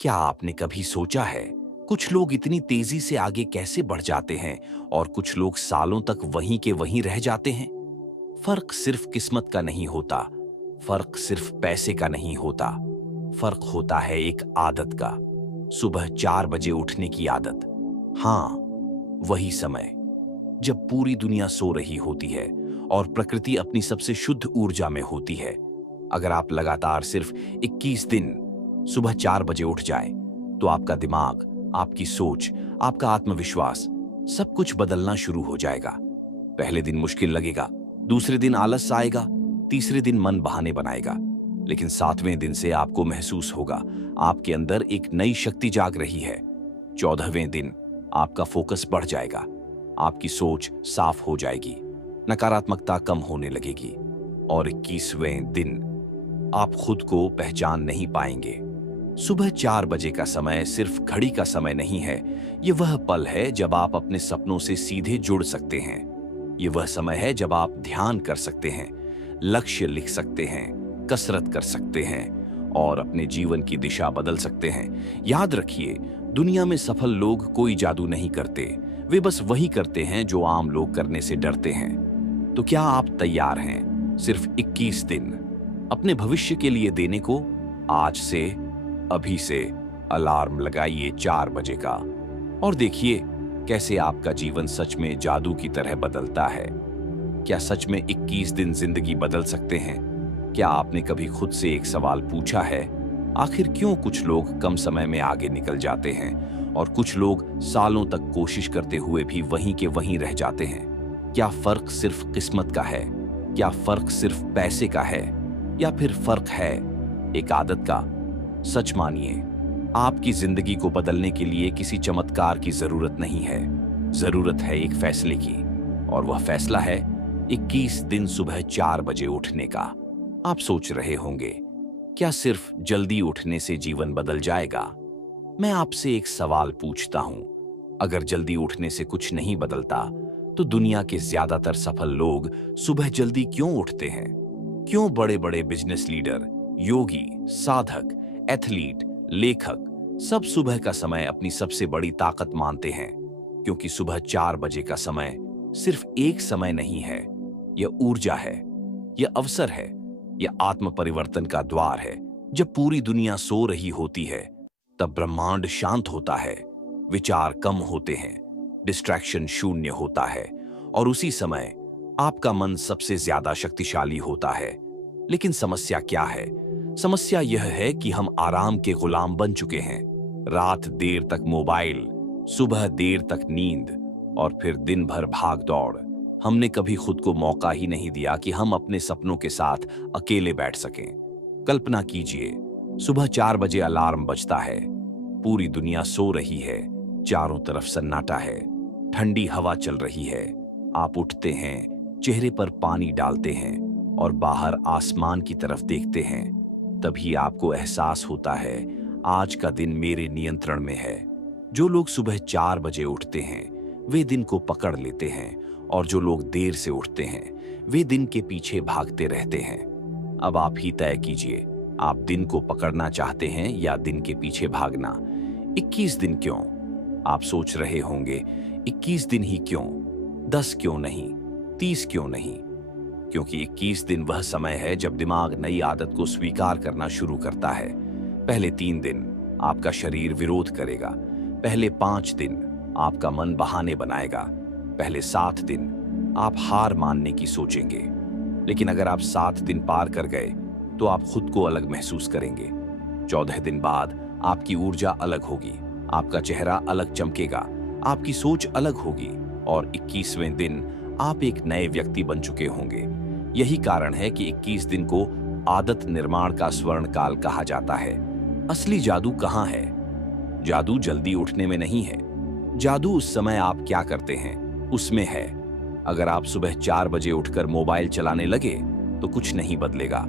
क्या आपने कभी सोचा है, कुछ लोग इतनी तेजी से आगे कैसे बढ़ जाते हैं और कुछ लोग सालों तक वहीं के वहीं रह जाते हैं? फर्क सिर्फ किस्मत का नहीं होता, फर्क सिर्फ पैसे का नहीं होता, फर्क होता है एक आदत का। सुबह 4 बजे उठने की आदत। हाँ, वही समय जब पूरी दुनिया सो रही होती है और प्रकृति अपनी सबसे शुद्ध ऊर्जा में होती है। अगर आप लगातार सिर्फ 21 दिन सुबह 4 बजे उठ जाए, तो आपका दिमाग, आपकी सोच, आपका आत्मविश्वास, सब कुछ बदलना शुरू हो जाएगा। पहले दिन मुश्किल लगेगा, दूसरे दिन आलस आएगा, तीसरे दिन मन बहाने बनाएगा, लेकिन 7वें दिन से आपको महसूस होगा आपके अंदर एक नई शक्ति जाग रही है। 14वें दिन आपका फोकस बढ़ जाएगा, आपकी सोच साफ हो जाएगी, नकारात्मकता कम होने लगेगी और 21वें दिन आप खुद को पहचान नहीं पाएंगे। सुबह 4 बजे का समय सिर्फ घड़ी का समय नहीं है, ये वह पल है जब आप अपने सपनों से सीधे जुड़ सकते हैं। ये वह समय है जब आप ध्यान कर सकते हैं, लक्ष्य लिख सकते हैं, कसरत कर सकते हैं और अपने जीवन की दिशा बदल सकते हैं। याद रखिए, दुनिया में सफल लोग कोई जादू नहीं करते, वे बस वही करते हैं जो आम लोग करने से डरते हैं। तो क्या आप तैयार हैं सिर्फ 21 दिन अपने भविष्य के लिए देने को? आज से, अभी से अलार्म लगाइए 4 बजे का और देखिए कैसे आपका जीवन सच में जादू की तरह बदलता है। क्या सच में 21 दिन जिंदगी बदल सकते हैं? क्या आपने कभी खुद से एक सवाल पूछा है, आखिर क्यों कुछ लोग कम समय में आगे निकल जाते हैं और कुछ लोग सालों तक कोशिश करते हुए भी वहीं के वहीं रह जाते हैं? क्या फर्क सिर्फ किस्मत का है? क्या फर्क सिर्फ पैसे का है? या फिर फर्क है एक आदत का? सच मानिए, आपकी जिंदगी को बदलने के लिए किसी चमत्कार की जरूरत नहीं है, जरूरत है एक फैसले की, और वह फैसला है 21 दिन सुबह 4 बजे उठने का। आप सोच रहे होंगे, क्या सिर्फ जल्दी उठने से जीवन बदल जाएगा? मैं आपसे एक सवाल पूछता हूं, अगर जल्दी उठने से कुछ नहीं बदलता, तो दुनिया के ज्यादातर सफल लोग सुबह जल्दी क्यों उठते हैं? क्यों बड़े बड़े बिजनेस लीडर, योगी, साधक, एथलीट, लेखक सब सुबह का समय अपनी सबसे बड़ी ताकत मानते हैं? क्योंकि सुबह 4 बजे का समय सिर्फ एक समय नहीं है, यह ऊर्जा है, यह अवसर है, यह आत्म परिवर्तन का द्वार है। जब पूरी दुनिया सो रही होती है, तब ब्रह्मांड शांत होता है, विचार कम होते हैं, डिस्ट्रैक्शन शून्य होता है और उसी समय आपका मन सबसे ज्यादा शक्तिशाली होता है। लेकिन समस्या क्या है? समस्या यह है कि हम आराम के गुलाम बन चुके हैं। रात देर तक मोबाइल, सुबह देर तक नींद और फिर दिन भर भाग दौड़। हमने कभी खुद को मौका ही नहीं दिया कि हम अपने सपनों के साथ अकेले बैठ सकें। कल्पना कीजिए, सुबह 4 बजे अलार्म बजता है, पूरी दुनिया सो रही है, चारों तरफ सन्नाटा है, ठंडी हवा चल रही है। आप उठते हैं, चेहरे पर पानी डालते हैं और बाहर आसमान की तरफ देखते हैं। तभी आपको एहसास होता है, आज का दिन मेरे नियंत्रण में है। जो लोग सुबह 4 बजे उठते हैं, वे दिन को पकड़ लेते हैं और जो लोग देर से उठते हैं, वे दिन के पीछे भागते रहते हैं। अब आप ही तय कीजिए, आप दिन को पकड़ना चाहते हैं या दिन के पीछे भागना? 21 दिन क्यों? आप सोच रहे होंगे, 21 दिन ही क्यों? 10 क्यों नहीं? 30 क्यों नहीं? क्योंकि 21 दिन वह समय है जब दिमाग नई आदत को स्वीकार करना शुरू करता है। पहले 3 दिन आपका शरीर विरोध करेगा, पहले 5 दिन आपका मन बहाने बनाएगा, पहले 7 दिन आप हार मानने की सोचेंगे। लेकिन अगर आप 7 दिन पार कर गए, तो आप खुद को अलग महसूस करेंगे। 14 दिन बाद आपकी ऊर्जा अलग होगी, आपका चेहरा अलग चमकेगा, आपकी सोच अलग होगी और 21वें दिन आप एक नए व्यक्ति बन चुके होंगे। यही कारण है कि 21 दिन को आदत निर्माण का स्वर्ण काल कहा जाता है। असली जादू कहाँ है? जादू जल्दी उठने में नहीं है, जादू उस समय आप क्या करते हैं उसमें है। अगर आप सुबह 4 बजे उठकर मोबाइल चलाने लगे, तो कुछ नहीं बदलेगा।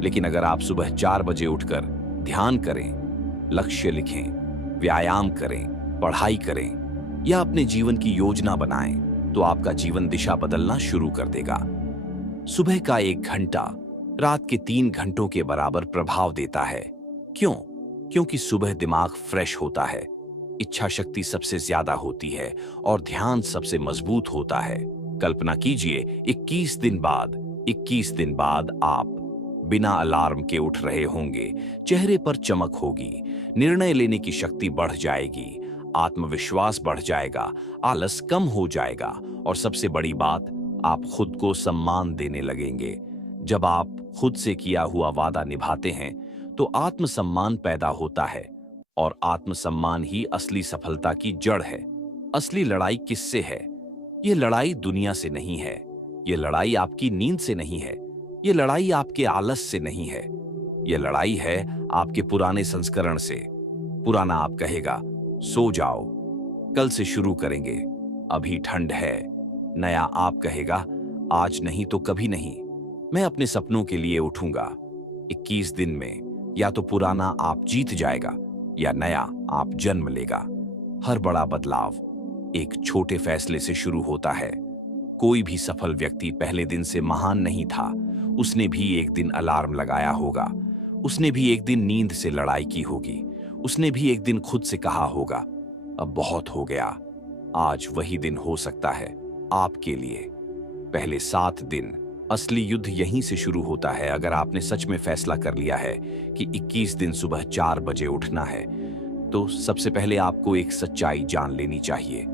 लेकिन अगर आप सुबह 4 बजे उठकर ध्यान करें, लक्ष्य लिखें, व्यायाम करें, पढ़ाई करें या अपने जीवन की योजना बनाएं, तो आपका जीवन दिशा बदलना शुरू कर देगा। सुबह का 1 घंटा रात के 3 घंटों के बराबर प्रभाव देता है। क्यों? क्योंकि सुबह दिमाग फ्रेश होता है, इच्छा शक्ति सबसे ज्यादा होती है और ध्यान सबसे मजबूत होता है। कल्पना कीजिए 21 दिन बाद आप बिना अलार्म के उठ रहे होंगे। चेहरे पर चमक होगी, निर्णय लेने की शक्ति बढ़ जाएगी, आत्मविश्वास बढ़ जाएगा, आलस कम हो जाएगा और सबसे बड़ी बात, आप खुद को सम्मान देने लगेंगे। जब आप खुद से किया हुआ वादा निभाते हैं तो आत्मसम्मान पैदा होता है और आत्मसम्मान ही असली सफलता की जड़ है। असली लड़ाई किससे है? ये लड़ाई दुनिया से नहीं है, ये लड़ाई आपकी नींद से नहीं है, ये लड़ाई आपके आलस से नहीं है, ये लड़ाई है आपके पुराने संस्करण से। पुराना आप कहेगा सो जाओ, कल से शुरू करेंगे, अभी ठंड है। नया आप कहेगा आज नहीं तो कभी नहीं, मैं अपने सपनों के लिए उठूंगा। 21 दिन में या तो पुराना आप जीत जाएगा या नया आप जन्म लेगा। हर बड़ा बदलाव एक छोटे फैसले से शुरू होता है। कोई भी सफल व्यक्ति पहले दिन से महान नहीं था। उसने भी एक दिन अलार्म लगाया होगा, उसने भी एक दिन नींद से लड़ाई की होगी, उसने भी एक दिन खुद से कहा होगा अब बहुत हो गया। आज वही दिन हो सकता है आपके लिए। पहले 7 दिन, असली युद्ध यहीं से शुरू होता है। अगर आपने सच में फैसला कर लिया है कि 21 दिन सुबह 4 बजे उठना है, तो सबसे पहले आपको एक सच्चाई जान लेनी चाहिए।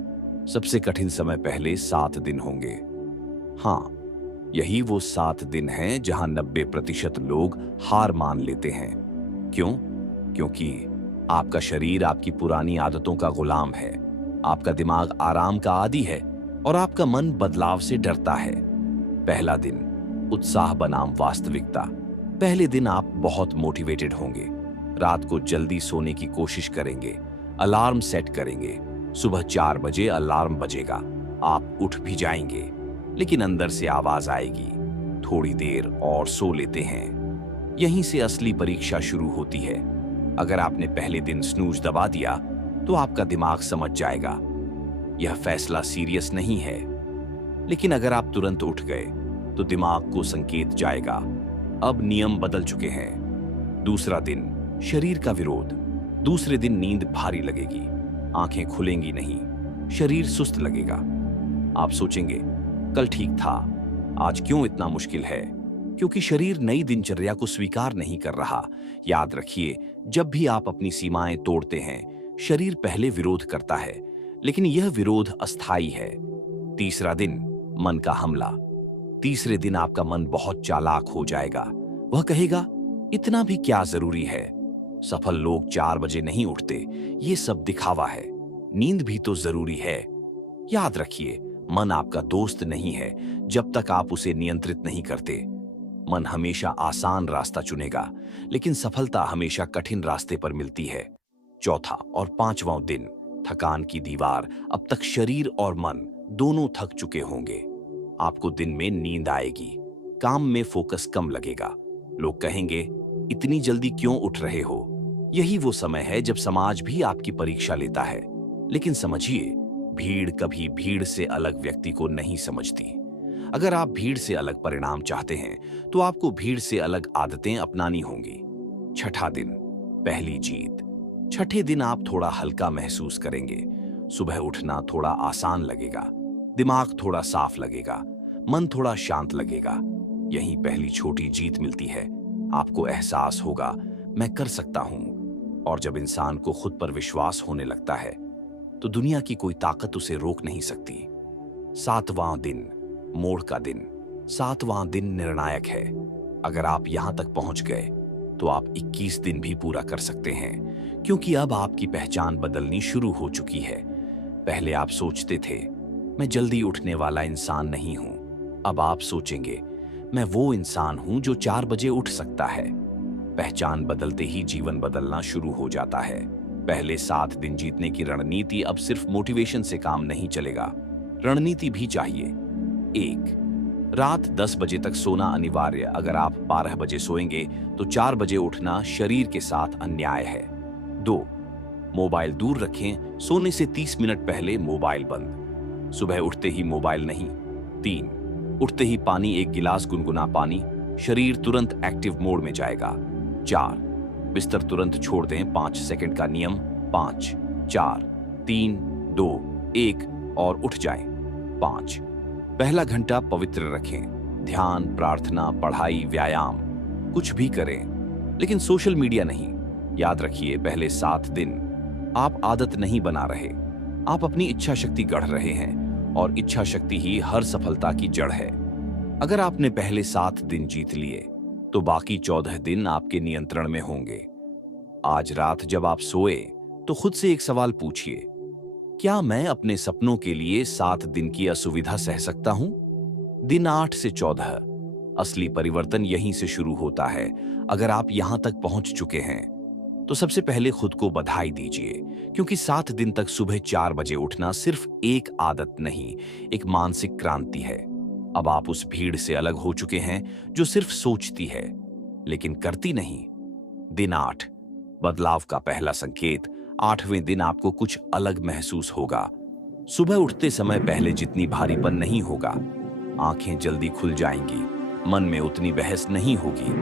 सबसे कठिन समय पहले 7 दिन होंगे। हाँ, यही वो 7 दिन हैं जहां 90% लोग हार मान लेते हैं। क्यों? क्योंकि आपका शरीर आपकी पुरानी आदतों का गुलाम है, आपका दिमाग आराम का आदी है और आपका मन बदलाव से डरता है। पहला दिन, उत्साह बनाम वास्तविकता। पहले दिन आप बहुत मोटिवेटेड होंगे, रात को जल्दी सोने की कोशिश करेंगे, अलार्म सेट करेंगे। सुबह 4 बजे अलार्म बजेगा, आप उठ भी जाएंगे, लेकिन अंदर से आवाज आएगी थोड़ी देर और सो लेते हैं। यहीं से असली परीक्षा शुरू होती है। अगर आपने पहले दिन स्नूज दबा दिया तो आपका दिमाग समझ जाएगा यह फैसला सीरियस नहीं है। लेकिन अगर आप तुरंत उठ गए तो दिमाग को संकेत जाएगा अब नियम बदल चुके हैं। दूसरा दिन, शरीर का विरोध। दूसरे दिन नींद भारी लगेगी, आंखें खुलेंगी नहीं, शरीर सुस्त लगेगा। आप सोचेंगे कल ठीक था, आज क्यों इतना मुश्किल है? क्योंकि शरीर नई दिनचर्या को स्वीकार नहीं कर रहा। याद रखिए, जब भी आप अपनी सीमाएं तोड़ते हैं, शरीर पहले विरोध करता है, लेकिन यह विरोध अस्थायी है। तीसरा दिन, मन का हमला। तीसरे दिन आपका मन बहुत चालाक हो जाएगा। वह कहेगा इतना भी क्या जरूरी है? सफल लोग 4 बजे नहीं उठते, ये सब दिखावा है। नींद भी तो जरूरी है। याद रखिए, मन आपका दोस्त नहीं है जब तक आप उसे नियंत्रित नहीं करते। मन हमेशा आसान रास्ता चुनेगा, लेकिन सफलता हमेशा कठिन रास्ते पर मिलती है। चौथा और 5वां दिन, थकान की दीवार। अब तक शरीर और मन दोनों थक चुके होंगे। आपको दिन में नींद आएगी, काम में फोकस कम लगेगा। लोग कहेंगे इतनी जल्दी क्यों उठ रहे हो? यही वो समय है जब समाज भी आपकी परीक्षा लेता है। लेकिन समझिए, भीड़ कभी भीड़ से अलग व्यक्ति को नहीं समझती। अगर आप भीड़ से अलग परिणाम चाहते हैं तो आपको भीड़ से अलग आदतें अपनानी होंगी। छठा दिन, पहली जीत। छठे दिन आप थोड़ा हल्का महसूस करेंगे। सुबह उठना थोड़ा आसान लगेगा, दिमाग थोड़ा साफ लगेगा, मन थोड़ा शांत लगेगा। यही पहली छोटी जीत मिलती है। आपको एहसास होगा मैं कर सकता हूं। और जब इंसान को खुद पर विश्वास होने लगता है तो दुनिया की कोई ताकत उसे रोक नहीं सकती। 7वां दिन, मोड़ का दिन। 7वां दिन निर्णायक है। अगर आप यहां तक पहुंच गए तो आप 21 दिन भी पूरा कर सकते हैं, क्योंकि अब आपकी पहचान बदलनी शुरू हो चुकी है। पहले आप सोचते थे मैं जल्दी उठने वाला इंसान नहीं हूं। अब आप सोचेंगे मैं वो इंसान हूं जो 4 बजे उठ सकता है। पहचान बदलते ही जीवन बदलना शुरू हो जाता है। पहले 7 दिन जीतने की रणनीति अब सिर्फ मोटिवेशन से काम नहीं चलेगा, रणनीति भी चाहिए। 1, रात 10 बजे तक सोना अनिवार्य। अगर आप 12 बजे सोएंगे तो 4 बजे उठना शरीर के साथ अन्याय है। 2, मोबाइल दूर रखें, सोने से 30 मिनट पहले मोबाइल बंद। सुबह उठते ही मोबाइल नहीं। 3, उठते ही पानी, 1 गिलास गुनगुना पानी, शरीर तुरंत एक्टिव मोड में जाएगा। 4, बिस्तर तुरंत छोड़ दें। 5 सेकंड का नियम। 5, 4, 3, 2, 1 और उठ जाएं। 5, पहला घंटा पवित्र रखें। ध्यान, प्रार्थना, पढ़ाई, व्यायाम, कुछ भी करें, लेकिन सोशल मीडिया नहीं। याद रखिए, पहले 7 दिन आप आदत नहीं बना रहे, आप अपनी इच्छा शक्ति गढ़ रहे हैं, और इच्छा शक्ति ही हर सफलता की जड़ है। अगर आपने पहले 7 दिन जीत लिए, तो बाकी 14 दिन आपके नियंत्रण में होंगे। आज रात जब आप सोए, तो खुद से एक सवाल पूछिए, क्या मैं अपने सपनों के लिए 7 दिन की असुविधा सह सकता हूं? दिन 8 से 14, असली परिवर्तन यहीं से शुरू होता है। अगर आप यहां तक पहुंच चुके हैं, तो सबसे पहले खुद को बधाई दीजिए, क्योंकि 7 दिन तक सुबह 4 बजे उठना सिर्फ एक आदत नहीं, एक मानसिक क्रांति है। अब आप उस भीड़ से अलग हो चुके हैं जो सिर्फ सोचती है लेकिन करती नहीं। दिन 8, बदलाव का पहला संकेत। 8वें दिन आपको कुछ अलग महसूस होगा। सुबह उठते समय पहले जितनी भारीपन नहीं होगा, आंखें जल्दी खुल जाएंगी, मन में उतनी बहस नहीं होगी।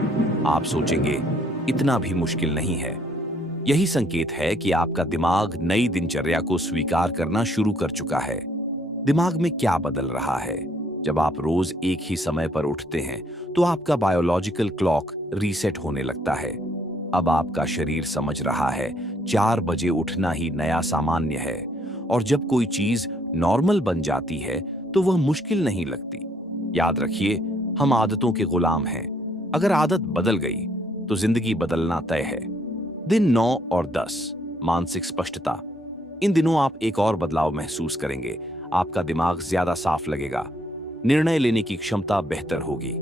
आप सोचेंगे, इतना भी मुश्किल नहीं है। यही संकेत है कि आपका दिमाग नई दिनचर्या को स्वीकार करना शुरू कर चुका है। दिमाग में क्या बदल रहा है? जब आप रोज एक ही समय पर उठते हैं, तो आपका बायोलॉजिकल क्लॉक रीसेट होने लगता है। अब आपका शरीर समझ रहा है 4 बजे उठना ही नया सामान्य है, और जब कोई चीज नॉर्मल बन जाती है तो वह मुश्किल नहीं लगती। याद रखिए, हम आदतों के गुलाम हैं। अगर आदत बदल गई तो जिंदगी बदलना तय है। दिन 9 और 10, मानसिक स्पष्टता। इन दिनों आप एक और बदलाव महसूस करेंगे। आपका दिमाग ज्यादा साफ लगेगा, निर्णय लेने की क्षमता बेहतर होगी,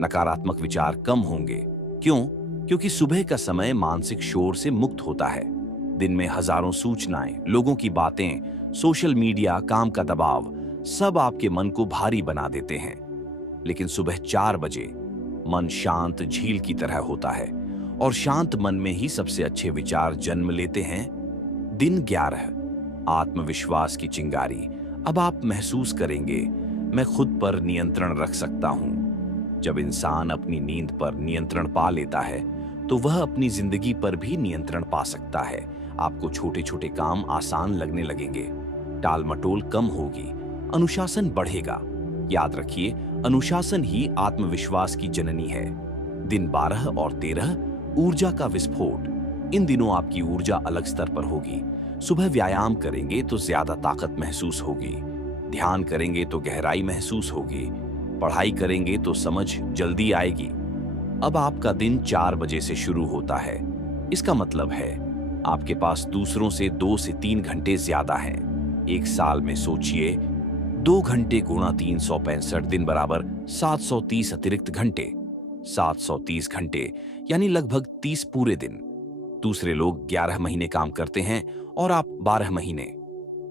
नकारात्मक विचार कम होंगे। क्यों? क्योंकि सुबह का समय मानसिक शोर से मुक्त होता है। दिन में हजारों सूचनाएं, लोगों की बातें, सोशल मीडिया, काम का दबाव, सब आपके मन को भारी बना देते हैं। लेकिन सुबह 4 बजे मन शांत झील की तरह होता है, और शांत मन में ही सबसे अच्छे विचार जन्म लेते हैं। दिन 11, आत्मविश्वास की चिंगारी। अब आप महसूस करेंगे, मैं खुद पर नियंत्रण रख सकता हूं। जब इंसान अपनी नींद पर नियंत्रण पा लेता है, तो वह अपनी जिंदगी पर भी नियंत्रण पा सकता है। आपको छोटे छोटे काम आसान लगने लगेंगे, टाल मटोल कम होगी, अनुशासन बढ़ेगा। याद रखिए, अनुशासन ही आत्मविश्वास की जननी है। दिन 12 और 13, ऊर्जा का विस्फोट। इन दिनों आपकी ऊर्जा अलग स्तर पर होगी। सुबह व्यायाम करेंगे तो ज्यादा ताकत महसूस होगी, ध्यान करेंगे तो गहराई महसूस होगी, पढ़ाई करेंगे तो समझ जल्दी आएगी। अब आपका दिन 4 बजे से शुरू होता है। इसका मतलब है आपके पास दूसरों से 2 से 3 घंटे ज्यादा हैं। एक साल में सोचिए, 2 घंटे गुणा 365 दिन बराबर 730 अतिरिक्त घंटे। 730 घंटे यानी लगभग 30 पूरे दिन। दूसरे लोग 11 महीने काम करते हैं और आप 12 महीने।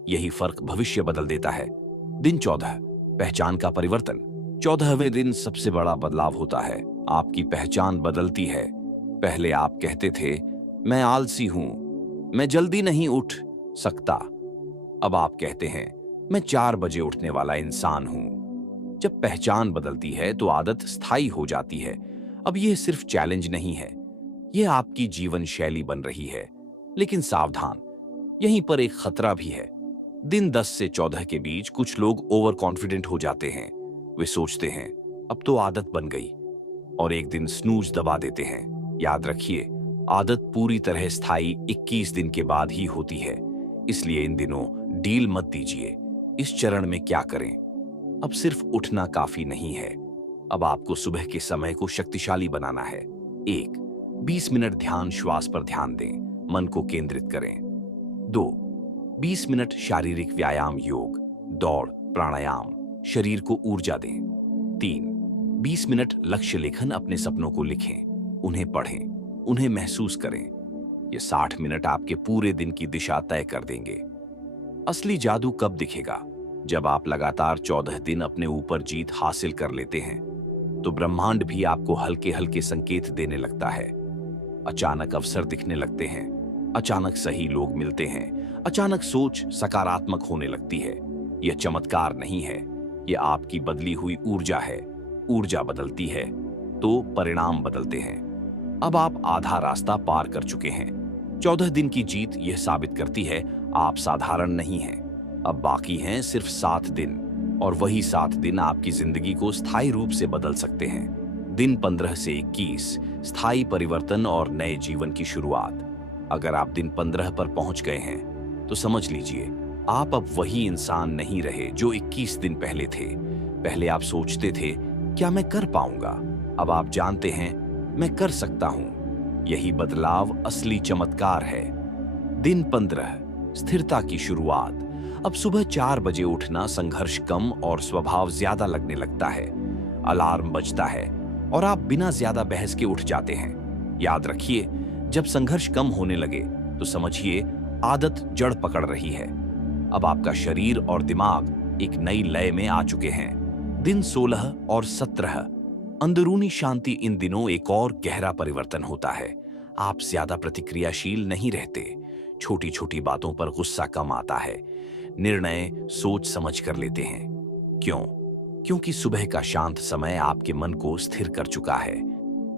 यही फर्क भविष्य बदल देता है। दिन 14, पहचान का परिवर्तन। 14वें दिन सबसे बड़ा बदलाव होता है। आपकी पहचान बदलती है। पहले आप कहते थे, मैं आलसी हूं, मैं जल्दी नहीं उठ सकता। अब आप कहते हैं, मैं 4 बजे उठने वाला इंसान हूं। जब पहचान बदलती है तो आदत स्थायी हो जाती है। अब यह सिर्फ चैलेंज नहीं है, यह आपकी जीवन शैली बन रही है। लेकिन सावधान, यहीं पर एक खतरा भी है। दिन 10 से 14 के बीच कुछ लोग ओवर कॉन्फिडेंट हो जाते हैं। वे सोचते हैं, अब तो आदत बन गई, और एक दिन स्नूज दबा देते हैं। याद रखिए, आदत पूरी तरह स्थायी 21 दिन के बाद ही होती है। इसलिए इन दिनों डील मत दीजिए। इस चरण में क्या करें? अब सिर्फ उठना काफी नहीं है। अब आपको सुबह के समय को शक्तिशाली बनाना है। 1, 20 मिनट ध्यान, श्वास पर ध्यान दें, मन को केंद्रित करें। 2, 20 मिनट शारीरिक व्यायाम, योग, दौड़, प्राणायाम, शरीर को ऊर्जा दें। 3, 20 मिनट लक्ष्य लेखन, अपने सपनों को लिखें, उन्हें पढ़ें, उन्हें महसूस करें। ये 60 मिनट आपके पूरे दिन की दिशा तय कर देंगे। असली जादू कब दिखेगा? जब आप लगातार 14 दिन अपने ऊपर जीत हासिल कर लेते हैं, तो ब्रह्मांड भी आपको हल्के हल्के संकेत देने लगता है। अचानक अवसर दिखने लगते हैं, अचानक सही लोग मिलते हैं, अचानक सोच सकारात्मक होने लगती है। यह चमत्कार नहीं है, यह आपकी बदली हुई ऊर्जा है। ऊर्जा बदलती है तो परिणाम बदलते हैं। अब आप आधा रास्ता पार कर चुके हैं। 14 दिन की जीत यह साबित करती है आप साधारण नहीं हैं। अब बाकी हैं सिर्फ 7 दिन, और वही 7 दिन आपकी जिंदगी को स्थायी रूप से बदल सकते हैं। दिन 15 से 21, स्थायी परिवर्तन और नए जीवन की शुरुआत। अगर आप दिन 15 पर पहुंच गए हैं तो समझ लीजिए आप अब वही इंसान नहीं रहे जो 21 दिन पहले थे। पहले आप सोचते थे क्या मैं कर पाऊंगा, अब आप जानते हैं मैं कर सकता हूं। यही बदलाव असली चमत्कार है। दिन 15, स्थिरता की शुरुआत। अब सुबह 4 बजे उठना संघर्ष कम और स्वभाव ज्यादा लगने लगता है। अलार्म बजता है और आप बिना ज्यादा बहस के उठ जाते हैं। याद रखिए, जब संघर्ष कम होने लगे तो समझिए आदत जड़ पकड़ रही है। अब आपका शरीर और दिमाग एक नई लय में आ चुके हैं। दिन 16 और 17, अंदरूनी शांति। इन दिनों एक और गहरा परिवर्तन होता है। आप ज्यादा प्रतिक्रियाशील नहीं रहते। छोटी छोटी बातों पर गुस्सा कम आता है। निर्णय सोच समझ कर लेते हैं। क्यों? क्योंकि सुबह का शांत समय आपके मन को स्थिर कर चुका है।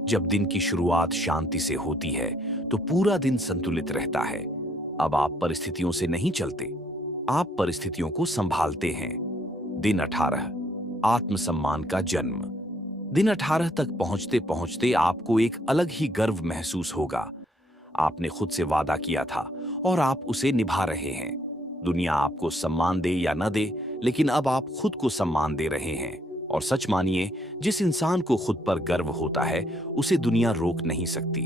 जब दिन की शुरुआत शांति से होती है तो पूरा दिन संतुलित रहता है। अब आप परिस्थितियों से नहीं चलते, आप परिस्थितियों को संभालते हैं। दिन 18, आत्मसम्मान का जन्म। दिन 18 तक पहुंचते पहुंचते आपको एक अलग ही गर्व महसूस होगा। आपने खुद से वादा किया था और आप उसे निभा रहे हैं। दुनिया आपको सम्मान दे या न दे, लेकिन अब आप खुद को सम्मान दे रहे हैं। और सच मानिए, जिस इंसान को खुद पर गर्व होता है उसे दुनिया रोक नहीं सकती।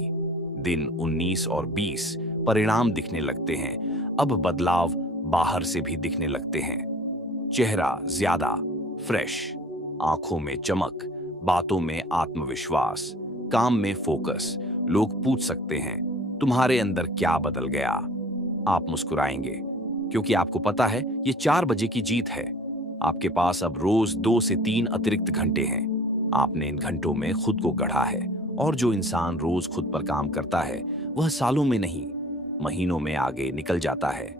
दिन 19 और 20, परिणाम दिखने लगते हैं। अब बदलाव बाहर से भी दिखने लगते हैं। चेहरा ज्यादा फ्रेश, आंखों में चमक, बातों में आत्मविश्वास, काम में फोकस। लोग पूछ सकते हैं तुम्हारे अंदर क्या बदल गया। आप मुस्कुराएंगे क्योंकि आपको पता है ये 4 बजे की जीत है। आपके पास अब रोज 2 से 3 अतिरिक्त घंटे हैं। आपने इन घंटों में खुद को गढ़ा है, और जो इंसान रोज खुद पर काम करता है वह सालों में नहीं, महीनों में आगे निकल जाता है।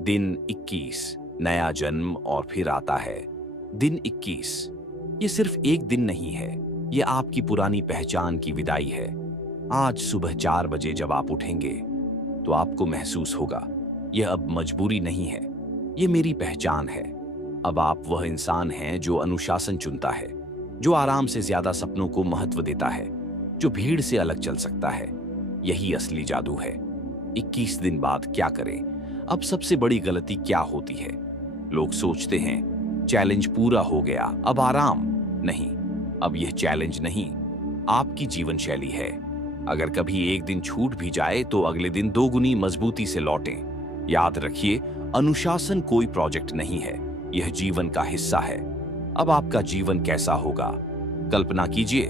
दिन 21, नया जन्म। और फिर आता है दिन 21। ये सिर्फ एक दिन नहीं है, ये आपकी पुरानी पहचान की विदाई है। आज सुबह 4 बजे जब आप उठेंगे तो आपको महसूस होगा यह अब मजबूरी नहीं है, ये मेरी पहचान है। अब आप वह इंसान हैं जो अनुशासन चुनता है, जो आराम से ज्यादा सपनों को महत्व देता है, जो भीड़ से अलग चल सकता है। यही असली जादू है। 21 दिन बाद क्या करें? अब सबसे बड़ी गलती क्या होती है? लोग सोचते हैं चैलेंज पूरा हो गया, अब आराम। नहीं, अब यह चैलेंज नहीं, आपकी जीवन शैली है। अगर कभी एक दिन छूट भी जाए तो अगले दिन 2 गुनी मजबूती से लौटें। याद रखिए, अनुशासन कोई प्रोजेक्ट नहीं है, यह जीवन का हिस्सा है। अब आपका जीवन कैसा होगा? कल्पना कीजिए,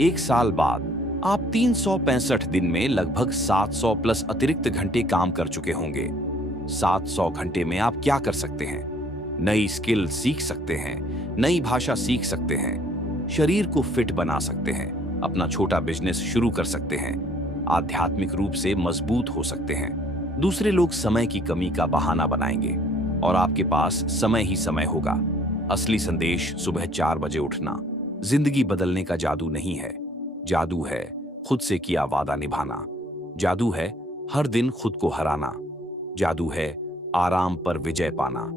1 साल बाद आप 365 दिन में लगभग 700 प्लस अतिरिक्त घंटे काम कर चुके होंगे। 700 घंटे में आप क्या कर सकते हैं? नई स्किल सीख सकते हैं, नई भाषा सीख सकते हैं, शरीर को फिट बना सकते हैं, अपना छोटा बिजनेस शुरू कर सकते हैं, आध्यात्मिक रूप से मजबूत हो सकते हैं। दूसरे लोग समय की कमी का बहाना बनाएंगे और आपके पास समय ही समय होगा। असली संदेश सुबह 4 बजे उठना। जिंदगी बदलने का जादू नहीं है, जादू है खुद से किया वादा निभाना। जादू है हर दिन खुद को हराना। जादू है आराम पर विजय पाना।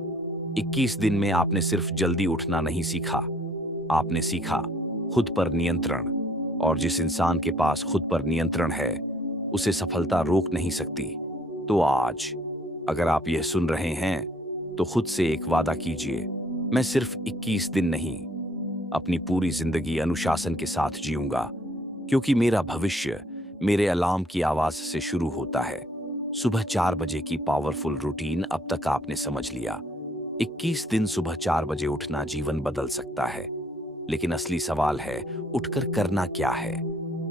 21 दिन में आपने सिर्फ जल्दी उठना नहीं सीखा, आपने सीखा खुद पर नियंत्रण। और जिस इंसान के पास खुद पर नियंत्रण है उसे सफलता रोक नहीं सकती। तो आज अगर आप यह सुन रहे हैं तो खुद से एक वादा कीजिए, मैं सिर्फ 21 दिन नहीं, अपनी पूरी जिंदगी अनुशासन के साथ जीऊंगा, क्योंकि मेरा भविष्य मेरे अलार्म की आवाज से शुरू होता है। सुबह 4 बजे की पावरफुल रूटीन अब तक आपने समझ लिया। 21 दिन सुबह 4 बजे उठना जीवन बदल सकता है। लेकिन असली सवाल है उठकर करना क्या है?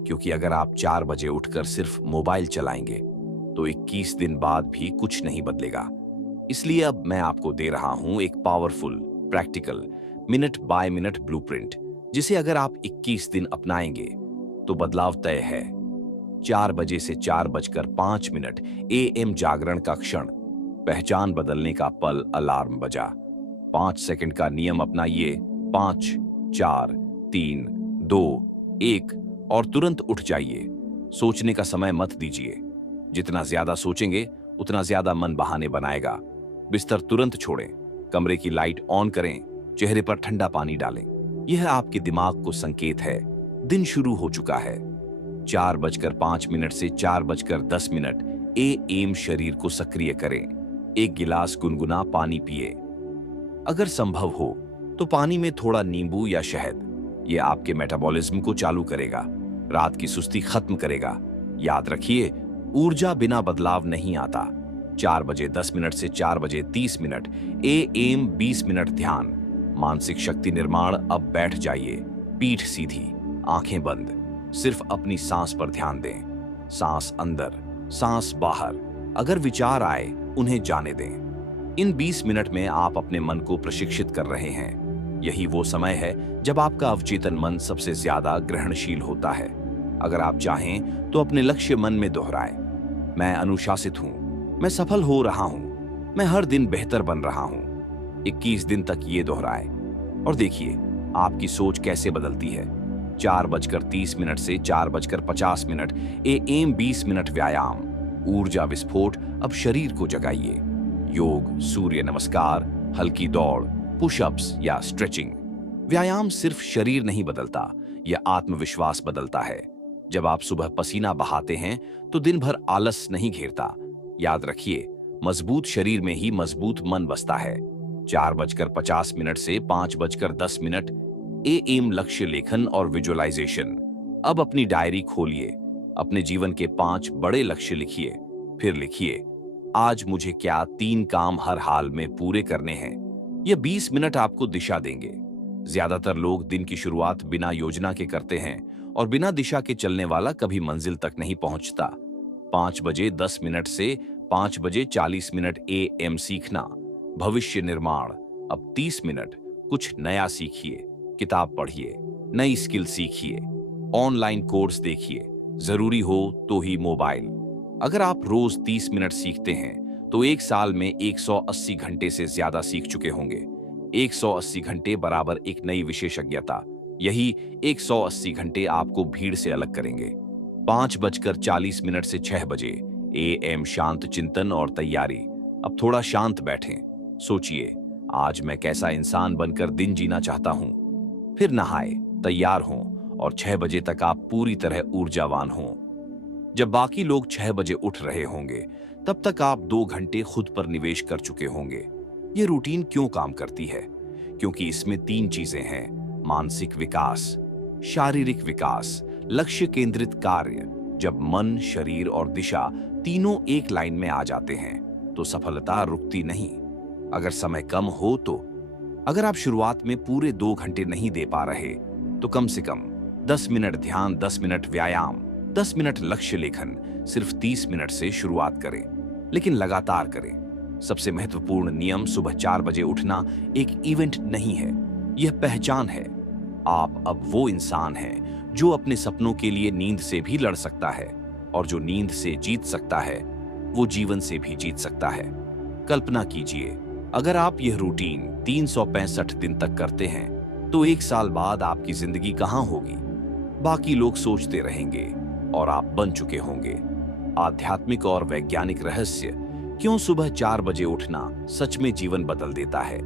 क्योंकि अगर आप 4 बजे उठकर सिर्फ मोबाइल चलाएंगे तो 21 दिन बाद भी कुछ नहीं बदलेगा। इसलिए अब मैं आपको दे रहा हूं एक powerful, practical, minute by minute blueprint, जिसे अगर आप 21 दिन अपनाएंगे तो बदलाव तय है। 4 बजे से 4:05 AM जागरण का क्षण, पहचान बदलने का पल, अलार्म बजा। 5 सेकंड का नियम अपनाइए। 5, 4, 3, 2, 1 और तुरंत उठ जाइए। सोचने का समय मत दीजिए। जितना ज्यादा सोचेंगे उतना ज्यादा मन बहाने बनाएगा। बिस्तर तुरंत छोड़ें, कमरे की लाइट ऑन करें, चेहरे पर ठंडा पानी डालें। यह आपके दिमाग को संकेत है, दिन शुरू हो चुका है। 4:05 से 4:10 एएम शरीर को सक्रिय करें। 1 गिलास गुनगुना पानी पिए। अगर संभव हो तो पानी में थोड़ा नींबू या शहद, यह आपके मेटाबॉलिज्म को चालू करेगा, रात की सुस्ती खत्म करेगा। याद रखिए, ऊर्जा बिना बदलाव नहीं आता। 4:10 से 4:30 एएम 20 मिनट ध्यान, मानसिक शक्ति निर्माण। अब बैठ जाइए, पीठ सीधी, आंखें बंद, सिर्फ अपनी सांस पर ध्यान दें। सांस अंदर, सांस बाहर। अगर विचार आए उन्हें जाने दें। इन 20 मिनट में आप अपने मन को प्रशिक्षित कर रहे हैं। यही वो समय है जब आपका अवचेतन मन सबसे ज्यादा ग्रहणशील होता है। अगर आप चाहें तो अपने लक्ष्य मन में दोहराएं। मैं अनुशासित हूं, मैं सफल हो रहा हूं, मैं हर दिन बेहतर बन रहा हूं। 21 दिन तक ये दोहराएं और देखिए आपकी सोच कैसे बदलती है। 4:30 से 4:50 एएम 20 मिनट व्यायाम, ऊर्जा विस्फोट। अब शरीर को जगाइए। योग, सूर्य नमस्कार, हल्की दौड़, पुशअप्स या स्ट्रेचिंग। व्यायाम सिर्फ शरीर नहीं बदलता, यह आत्मविश्वास बदलता है। जब आप सुबह पसीना बहाते हैं तो दिन भर आलस नहीं घेरता। याद रखिए, मजबूत शरीर में ही मजबूत मन बसता है। 4:50 से 5:10 एएम लक्ष्य लेखन और विजुअलाइजेशन। अब अपनी डायरी खोलिए, अपने जीवन के 5 बड़े लक्ष्य लिखिए। फिर लिखिए, आज मुझे क्या 3 काम हर हाल में पूरे करने हैं। यह 20 मिनट आपको दिशा देंगे। ज्यादातर लोग दिन की शुरुआत बिना योजना के करते हैं और बिना दिशा के चलने वाला कभी मंजिल तक नहीं पहुंचता। 5:10 से 5:40 एएम सीखना, भविष्य निर्माण। अब 30 मिनट कुछ नया सीखिए, किताब पढ़िए, नई स्किल सीखिए, ऑनलाइन कोर्स देखिए, जरूरी हो तो ही मोबाइल। अगर आप रोज 30 मिनट सीखते हैं तो 1 साल में 180 घंटे से ज्यादा सीख चुके होंगे। 180 घंटे बराबर एक नई विशेषज्ञता। यही 180 घंटे आपको भीड़ से अलग करेंगे। 5:40 से 6 एएम शांत चिंतन और तैयारी। अब थोड़ा शांत बैठें, सोचिए, आज मैं कैसा इंसान बनकर दिन जीना चाहता हूं। फिर नहाए, तैयार हों और 6 बजे तक आप पूरी तरह ऊर्जावान हों। जब बाकी लोग 6 बजे उठ रहे होंगे तब तक आप 2 घंटे खुद पर निवेश कर चुके होंगे। ये रूटीन क्यों काम करती है? क्योंकि इसमें 3 चीजें हैं: मानसिक विकास, शारीरिक विकास, लक्ष्य केंद्रित कार्य। जब मन, शरीर और दिशा तीनों एक लाइन में आ जाते हैं तो सफलता रुकती नहीं। अगर समय कम हो तो, अगर आप शुरुआत में पूरे 2 घंटे नहीं दे पा रहे तो कम से कम 10 मिनट ध्यान, 10 मिनट व्यायाम, 10 मिनट लक्ष्य लेखन। सिर्फ 30 मिनट से शुरुआत करें, लेकिन लगातार करें। सबसे महत्वपूर्ण नियम, सुबह 4 बजे उठना एक इवेंट नहीं है, यह पहचान है। आप अब वो इंसान हैं जो अपने सपनों के लिए नींद से भी लड़ सकता है, और जो नींद से जीत सकता है वो जीवन से भी जीत सकता है। कल्पना कीजिए, अगर आप यह रूटीन 365 दिन तक करते हैं तो 1 साल बाद आपकी जिंदगी कहां होगी? बाकी लोग सोचते रहेंगे और आप बन चुके होंगे। आध्यात्मिक और वैज्ञानिक रहस्य, क्यों सुबह 4 बजे उठना सच में जीवन बदल देता है।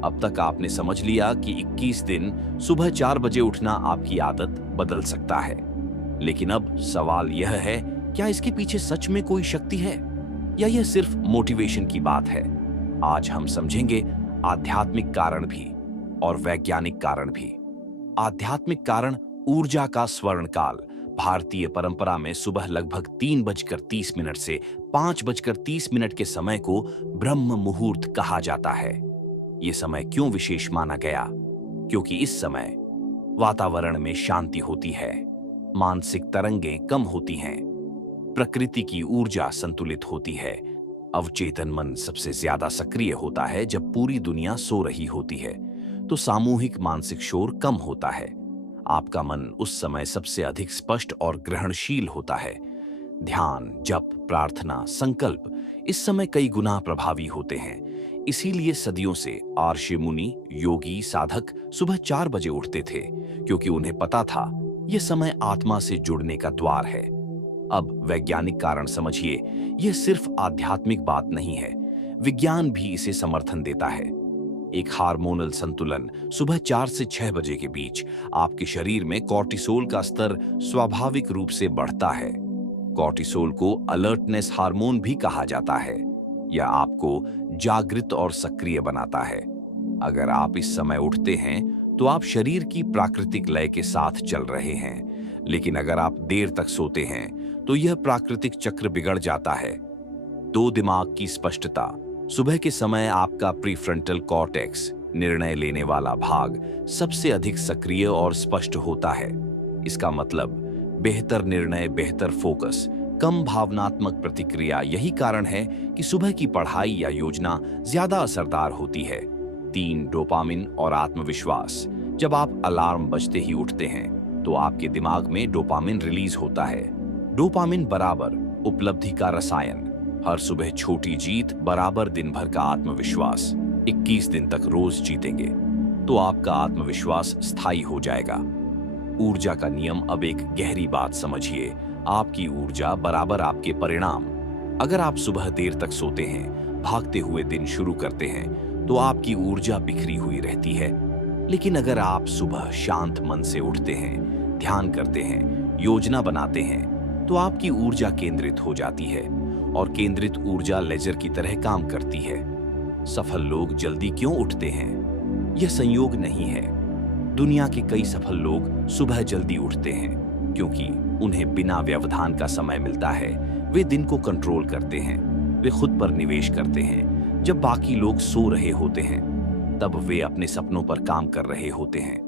अब तक आपने समझ लिया कि 21 दिन सुबह 4 बजे उठना आपकी आदत बदल सकता है। लेकिन अब सवाल यह है, क्या इसके पीछे सच में कोई शक्ति है या यह सिर्फ मोटिवेशन की बात है? आज हम समझेंगे आध्यात्मिक कारण भी और वैज्ञानिक कारण भी। आध्यात्मिक कारण, ऊर्जा का स्वर्ण काल। भारतीय परंपरा में सुबह लगभग 3:30 से 5:30 के समय को ब्रह्म मुहूर्त कहा जाता है। यह समय क्यों विशेष माना गया? क्योंकि इस समय वातावरण में शांति होती है, मानसिक तरंगें कम होती हैं, प्रकृति की ऊर्जा संतुलित होती है। अवचेतन मन सबसे ज्यादा सक्रिय होता है जब पूरी दुनिया सो रही होती है, तो सामूहिक मानसिक शोर कम होता है। आपका मन उस समय सबसे अधिक स्पष्ट और ग्रहणशील होता है। ध्यान, जप, प्रार्थना, संकल्प इस समय कई गुना प्रभावी होते हैं। इसीलिए सदियों से आर्षि मुनि, योगी, साधक सुबह 4 बजे उठते थे, क्योंकि उन्हें पता था यह समय आत्मा से जुड़ने का द्वार है। अब वैज्ञानिक कारण समझिए, यह सिर्फ आध्यात्मिक बात नहीं है, विज्ञान भी इसे समर्थन देता है। एक हार्मोनल संतुलन सुबह 4 से 6 बजे के बीच आपके शरीर में कॉर्टिसोल का स्तर स्वाभाविक रूप से बढ़ता है। कॉर्टिसोल को अलर्टनेस हार्मोन भी कहा जाता है। यह आपको जागृत और सक्रिय बनाता है। अगर आप इस समय उठते हैं तो आप शरीर की प्राकृतिक लय के साथ चल रहे हैं, लेकिन अगर आप देर तक सोते हैं तो यह प्राकृतिक चक्र बिगड़ जाता है। दो दिमाग की स्पष्टता। सुबह के समय आपका प्रीफ्रंटल कॉर्टेक्स, निर्णय लेने वाला भाग, सबसे अधिक सक्रिय और स्पष्ट होता है। इसका मतलब बेहतर निर्णय, बेहतर फोकस, कम भावनात्मक प्रतिक्रिया। यही कारण है कि सुबह की पढ़ाई या योजना ज्यादा असरदार होती है। 3 डोपामिन और आत्मविश्वास। जब आप अलार्म बजते ही उठते हैं तो आपके दिमाग में डोपामिन रिलीज होता है। डोपामिन बराबर उपलब्धि का रसायन। हर सुबह छोटी जीत बराबर दिन भर का आत्मविश्वास। 21 दिन तक रोज जीतेंगे तो आपका आत्मविश्वास स्थायी हो जाएगा। ऊर्जा का नियम। अब एक गहरी बात समझिए, आपकी ऊर्जा बराबर आपके परिणाम। अगर आप सुबह देर तक सोते हैं, भागते हुए दिन शुरू करते हैं, तो आपकी ऊर्जा बिखरी हुई रहती है। लेकिन अगर आप सुबह शांत मन से उठते हैं, ध्यान करते हैं, योजना बनाते हैं, तो आपकी ऊर्जा केंद्रित हो जाती है और केंद्रित ऊर्जा लेजर की तरह काम करती है। सफल लोग जल्दी क्यों उठते हैं? यह संयोग नहीं है। दुनिया के कई सफल लोग सुबह जल्दी उठते हैं क्योंकि उन्हें बिना व्यवधान का समय मिलता है। वे दिन को कंट्रोल करते हैं, वे खुद पर निवेश करते हैं। जब बाकी लोग सो रहे होते हैं तब वे अपने सपनों पर काम कर रहे होते हैं।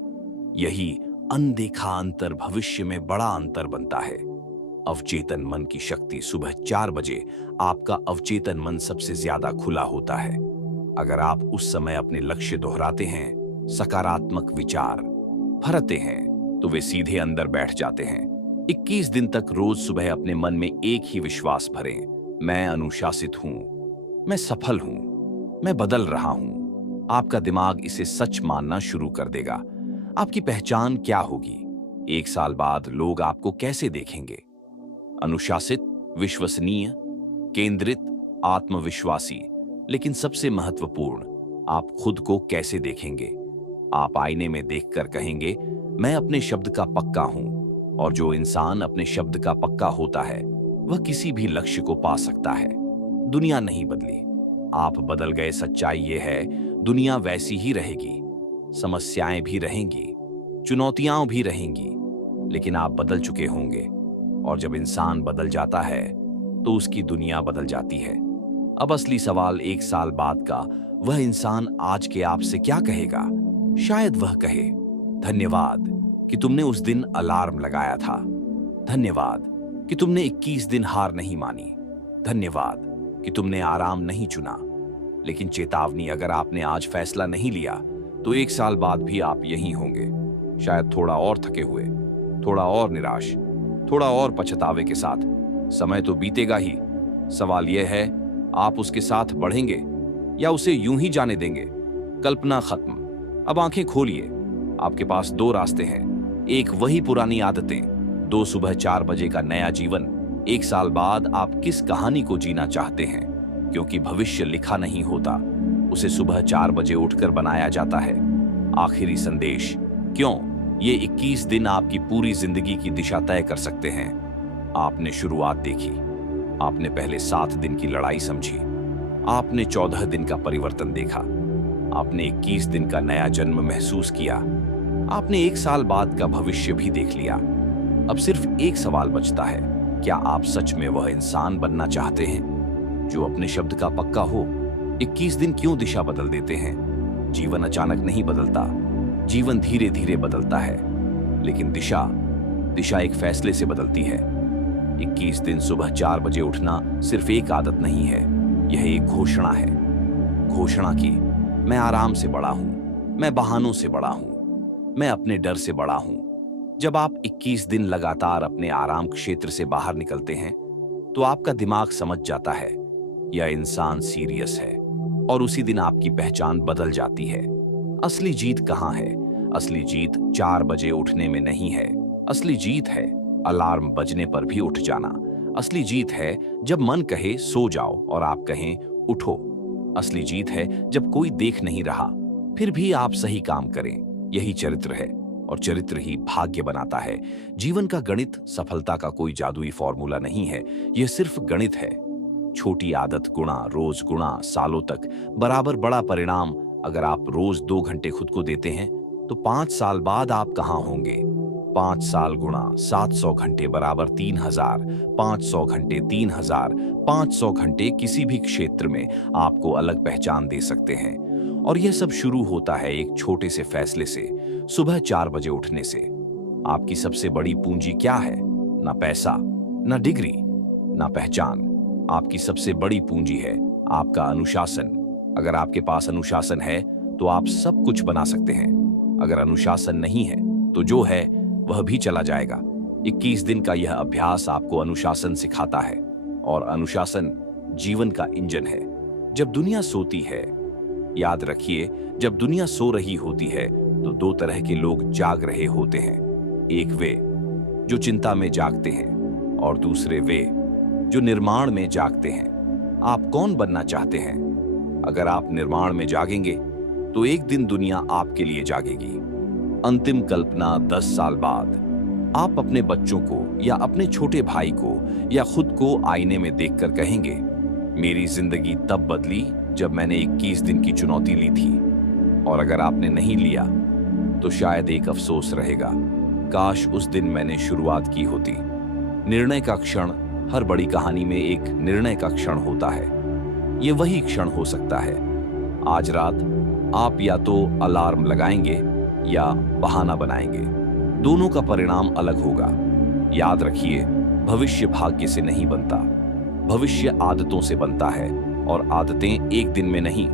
यही अनदेखा अंतर भविष्य में बड़ा अंतर बनता है। अवचेतन मन की शक्ति। सुबह 4 बजे आपका अवचेतन मन सबसे ज्यादा खुला होता है। अगर आप उस समय अपने लक्ष्य दोहराते हैं, सकारात्मक विचार भरते हैं, तो वे सीधे अंदर बैठ जाते हैं। 21 दिन तक रोज सुबह अपने मन में एक ही विश्वास भरें, मैं अनुशासित हूं, मैं सफल हूं, मैं बदल रहा हूं। आपका दिमाग इसे सच मानना शुरू कर देगा। आपकी पहचान क्या होगी? 1 साल बाद लोग आपको कैसे देखेंगे? अनुशासित, विश्वसनीय, केंद्रित, आत्मविश्वासी। लेकिन सबसे महत्वपूर्ण, आप खुद को कैसे देखेंगे? आप आईने में देखकर कहेंगे, मैं अपने शब्द का पक्का हूं। और जो इंसान अपने शब्द का पक्का होता है वह किसी भी लक्ष्य को पा सकता है। दुनिया नहीं बदली, आप बदल गए। सच्चाई यह है, दुनिया वैसी ही रहेगी, समस्याएं भी रहेंगी, चुनौतियां भी रहेंगी, लेकिन आप बदल चुके होंगे। और जब इंसान बदल जाता है तो उसकी दुनिया बदल जाती है। अब असली सवाल 1 साल बाद का, वह इंसान आज के आपसे क्या कहेगा? शायद वह कहे, धन्यवाद कि तुमने उस दिन अलार्म लगाया था। धन्यवाद कि तुमने 21 दिन हार नहीं मानी। धन्यवाद कि तुमने आराम नहीं चुना। लेकिन चेतावनी, अगर आपने आज फैसला नहीं लिया तो 1 साल बाद भी आप यहीं होंगे। शायद थोड़ा और थके हुए, थोड़ा और निराश, थोड़ा और पछतावे के साथ। समय तो बीतेगा ही। सवाल यह है, आप उसके साथ बढ़ेंगे या उसे यूं ही जाने देंगे? कल्पना खत्म। अब आंखें खोलिए। आपके पास 2 रास्ते हैं। एक, वही पुरानी आदतें। 2 सुबह 4 बजे का नया जीवन। 1 साल बाद आप किस कहानी को जीना चाहते हैं? क्योंकि भविष्य लिखा नहीं होता, उसे सुबह 4 बजे उठकर बनाया जाता है। आखिरी संदेश, क्यों? ये 21 दिन आपकी पूरी जिंदगी की दिशा तय कर सकते हैं। आपने शुरुआत देखी, आपने पहले 7 दिन की लड़ाई समझी, आपने 14 दिन का परिवर्तन देखा, आपने 21 दिन का नया जन्म महसूस किया, आपने 1 साल बाद का भविष्य भी देख लिया। अब सिर्फ एक सवाल बचता है, क्या आप सच में वह इंसान बनना चाहते हैं जो अपने शब्द का पक्का हो? 21 दिन क्यों दिशा बदल देते हैं? जीवन अचानक नहीं बदलता, जीवन धीरे धीरे बदलता है। लेकिन दिशा एक फैसले से बदलती है। 21 दिन सुबह 4 बजे उठना सिर्फ एक आदत नहीं है, यह एक घोषणा है। घोषणा की, मैं आराम से बड़ा हूं, मैं बहानों से बड़ा हूं, मैं अपने डर से बड़ा हूं। जब आप 21 दिन लगातार अपने आराम क्षेत्र से बाहर निकलते हैं तो आपका दिमाग समझ जाता है यह इंसान सीरियस है, और उसी दिन आपकी पहचान बदल जाती है। असली जीत कहां है? असली जीत 4 बजे उठने में नहीं है। असली जीत है अलार्म बजने पर भी उठ जाना, असली जीत है जब मन कहे सो जाओ और आप कहें उठो। असली जीत है जब कोई देख नहीं रहा फिर भी आप सही काम करें। यही चरित्र है और चरित्र ही भाग्य बनाता है। जीवन का गणित सफलता का कोई जादुई फॉर्मूला नहीं है, यह सिर्फ गणित है। छोटी आदत गुणा रोज गुणा सालों तक बराबर बड़ा परिणाम। अगर आप रोज 2 घंटे खुद को देते हैं तो 5 साल बाद आप कहां होंगे? 5 साल गुणा 700 घंटे बराबर 3000, 500 घंटे 3000, 500 घंटे किसी भी क्षेत्र में आपको अलग पहचान दे सकते हैं। और यह सब शुरू होता है एक छोटे से फैसले से, सुबह 4 बजे उठने से। आपकी सबसे बड़ी पूंजी क्या है? ना पैसा, ना डिग्री, ना पहचान। आपकी सबसे बड़ी पूंजी है आपका अनुशासन। अगर आपके पास अनुशासन है तो आप सब कुछ बना सकते हैं। अगर अनुशासन नहीं है तो जो है वह भी चला जाएगा। 21 दिन का यह अभ्यास आपको अनुशासन सिखाता है और अनुशासन जीवन का इंजन है। जब दुनिया सोती है, याद रखिए, जब दुनिया सो रही होती है तो 2 तरह के लोग जाग रहे होते हैं। एक वे जो चिंता में जागते हैं और दूसरे वे जो निर्माण में जागते हैं। आप कौन बनना चाहते हैं? अगर आप निर्माण में जागेंगे तो एक दिन दुनिया आपके लिए जागेगी। अंतिम कल्पना 10 साल बाद आप अपने बच्चों को या अपने छोटे भाई को या खुद को आईने में देखकर कहेंगे, मेरी जिंदगी तब बदली जब मैंने 21 दिन की चुनौती ली थी। और अगर आपने नहीं लिया तो शायद एक अफसोस रहेगा, काश उस दिन मैंने शुरुआत की होती। निर्णय का क्षण हर बड़ी कहानी में एक निर्णय का क्षण होता है। ये वही क्षण हो सकता है। आज रात आप या तो अलार्म लगाएंगे या बहाना बनाएंगे। दोनों का परिणाम अलग होगा। याद रखिए, भविष्य भाग्य से नहीं बनता, भविष्य आदतों से बनता है। और आदतें एक दिन में नहीं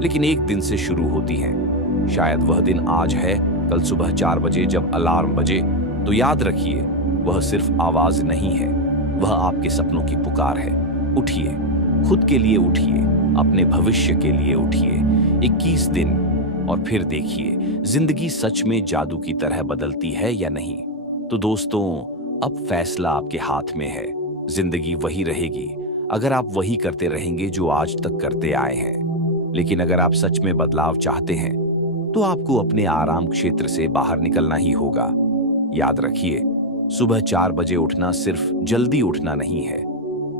लेकिन एक दिन से शुरू होती हैं। शायद वह दिन आज है, कल सुबह 4 बजे जब अलार्म बजे तो याद रखिए, वह सिर्फ आवाज नहीं है, वह आपके सपनों की पुकार है। उठिए, खुद के लिए उठिए, अपने भविष्य के लिए उठिए। 21 दिन और फिर देखिए जिंदगी सच में जादू की तरह बदलती है या नहीं। तो दोस्तों, अब फैसला आपके हाथ में है। जिंदगी वही रहेगी अगर आप वही करते रहेंगे जो आज तक करते आए हैं। लेकिन अगर आप सच में बदलाव चाहते हैं तो आपको अपने आराम क्षेत्र से बाहर निकलना ही होगा। याद रखिए, सुबह 4 बजे उठना सिर्फ जल्दी उठना नहीं है,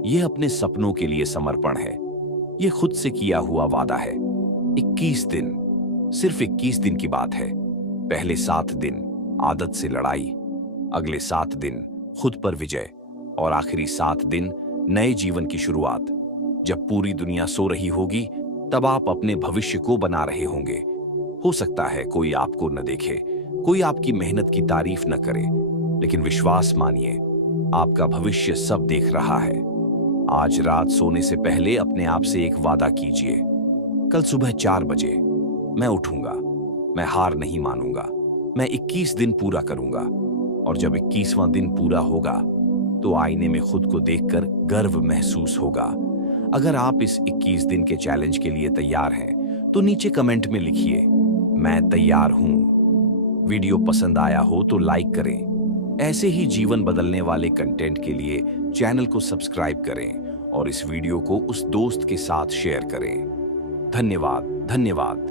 यह अपने सपनों के लिए समर्पण है। यह खुद से किया हुआ वादा है। 21 दिन, सिर्फ 21 दिन की बात है। पहले 7 दिन आदत से लड़ाई, अगले 7 दिन खुद पर विजय और आखिरी 7 दिन नए जीवन की शुरुआत। जब पूरी दुनिया सो रही होगी तब आप अपने भविष्य को बना रहे होंगे। हो सकता है कोई आपको न देखे, कोई आपकी मेहनत की तारीफ न करे, लेकिन विश्वास मानिए, आपका भविष्य सब देख रहा है। आज रात सोने से पहले अपने आप से एक वादा कीजिए, कल सुबह 4 बजे मैं उठूंगा, मैं हार नहीं मानूंगा, मैं 21 दिन पूरा करूंगा। और जब 21वां दिन पूरा होगा तो आईने में खुद को देखकर गर्व महसूस होगा। अगर आप इस 21 दिन के चैलेंज के लिए तैयार हैं तो नीचे कमेंट में लिखिए, मैं तैयार हूं। वीडियो पसंद आया हो तो लाइक करें। ऐसे ही जीवन बदलने वाले कंटेंट के लिए चैनल को सब्सक्राइब करें और इस वीडियो को उस दोस्त के साथ शेयर करें। धन्यवाद, धन्यवाद।